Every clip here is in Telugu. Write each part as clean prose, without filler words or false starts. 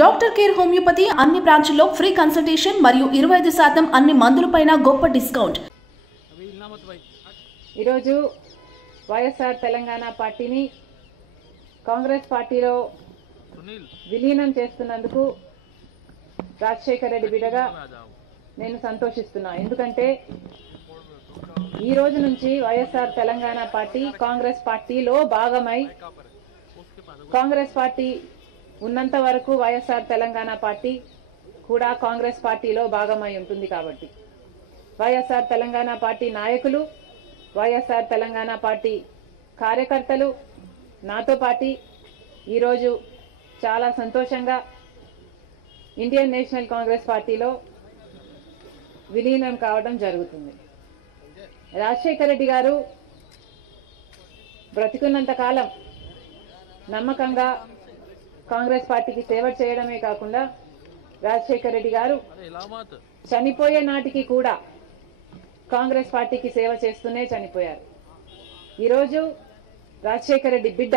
డాక్టర్ కేర్ హోమియోపతి అన్ని బ్రాంచ్ల్లో ఫ్రీ కన్సల్టేషన్ మరియు 25% అన్ని మందులపైన గొప్ప డిస్కౌంట్. ఈరోజు వైఎస్ఆర్ తెలంగాణ పార్టీని కాంగ్రెస్ పార్టీలో విలీనం చేస్తున్నందుకు రాజశేఖర్ రెడ్డి బిడ్డగా నేను సంతోషిస్తున్నా. ఎందుకంటే ఈ రోజు నుంచి వైఎస్ఆర్ తెలంగాణ పార్టీ కాంగ్రెస్ పార్టీలో భాగమై, కాంగ్రెస్ పార్టీ ఉన్నంత వరకు వైఎస్ఆర్ తెలంగాణ పార్టీ కూడా కాంగ్రెస్ పార్టీలో భాగమై ఉంటుంది. కాబట్టి వైఎస్ఆర్ తెలంగాణ పార్టీ నాయకులు, వైఎస్ఆర్ తెలంగాణ పార్టీ కార్యకర్తలు నాతో పాటు ఈరోజు చాలా సంతోషంగా ఇండియన్ నేషనల్ కాంగ్రెస్ పార్టీలో విలీనం కావడం జరుగుతుంది. రాజశేఖర్ రెడ్డి గారు బ్రతికున్నంత కాలం నమ్మకంగా కాంగ్రెస్ పార్టీకి సేవ చేయడమే కాకుండా రాజశేఖర్ రెడ్డి గారు చనిపోయే నాటికి కూడా కాంగ్రెస్ పార్టీకి సేవ చేస్తూనే చనిపోయారు. ఈరోజు రాజశేఖర్ రెడ్డి బిడ్డ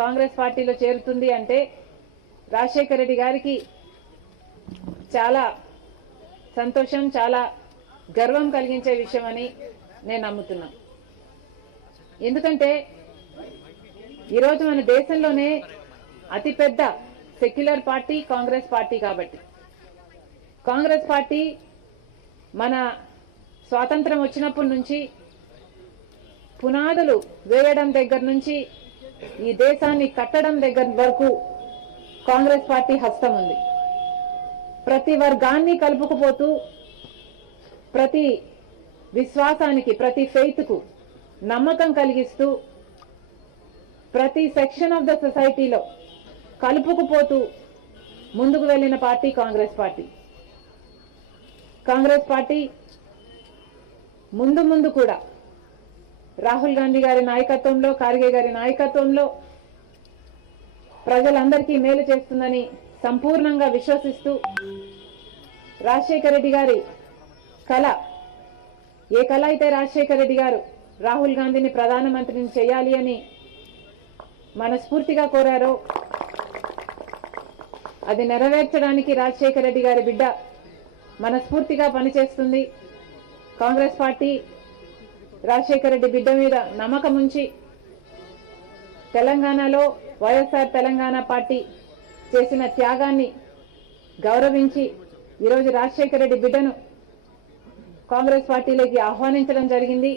కాంగ్రెస్ పార్టీలో చేరుతుంది అంటే రాజశేఖర్ రెడ్డి గారికి చాలా సంతోషం, చాలా గర్వం కలిగించే విషయం అని నేను నమ్ముతున్నా. ఎందుకంటే ఈరోజు మన దేశంలోనే అతిపెద్ద సెక్యులర్ పార్టీ కాంగ్రెస్ పార్టీ. కాబట్టి కాంగ్రెస్ పార్టీ మన స్వాతంత్రం వచ్చినప్పటి నుంచి పునాదులు వేయడం దగ్గర నుంచి ఈ దేశాన్ని కట్టడం దగ్గర వరకు కాంగ్రెస్ పార్టీ హస్తం ఉంది. ప్రతి వర్గాన్ని కలుపుకుపోతూ, ప్రతి విశ్వాసానికి, ప్రతి ఫెయిత్కు నమ్మకం కలిగిస్తూ, ప్రతి సెక్షన్ ఆఫ్ ద సొసైటీలో కలుపుకుపోతూ ముందుకు వెళ్ళిన party Congress party. Congress party ముందు కూడా రాహుల్ గాంధీ గారి నాయకత్వంలో, ఖార్గే గారి నాయకత్వంలో ప్రజలందరికీ మేలు చేస్తుందని సంపూర్ణంగా విశ్వసిస్తూ, రాజశేఖర్ రెడ్డి గారి కళ, ఏ కళ అయితే రాజశేఖర్ రెడ్డి గారు రాహుల్ గాంధీని ప్రధానమంత్రిని చేయాలి అని మనస్ఫూర్తిగా కోరారో అది నెరవేర్చడానికి రాజశేఖర్ రెడ్డి గారి బిడ్డ మనస్ఫూర్తిగా పనిచేస్తుంది. కాంగ్రెస్ పార్టీ రాజశేఖర్ రెడ్డి బిడ్డ మీద నమ్మకం ఉంచి తెలంగాణలో వైఎస్ఆర్ తెలంగాణ పార్టీ చేసిన త్యాగాన్ని గౌరవించి ఈరోజు రాజశేఖర్ రెడ్డి బిడ్డను కాంగ్రెస్ పార్టీలోకి ఆహ్వానించడం జరిగింది.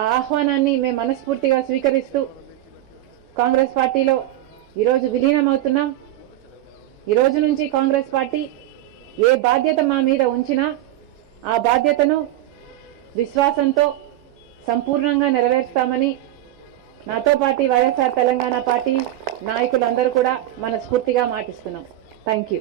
ఆ ఆహ్వానాన్ని మేము మనస్ఫూర్తిగా స్వీకరిస్తూ కాంగ్రెస్ పార్టీలో ఈరోజు విలీనమవుతున్నాం. ఈ రోజు నుంచి కాంగ్రెస్ పార్టీ ఏ బాధ్యత మా మీద ఉంచినా ఆ బాధ్యతను విశ్వాసంతో సంపూర్ణంగా నెరవేర్స్తామని నాతో పాటు వైఎస్ఆర్ తెలంగాణ పార్టీ నాయకులందరూ కూడా మనస్ఫూర్తిగా మాటిస్తున్నాం. Thank you.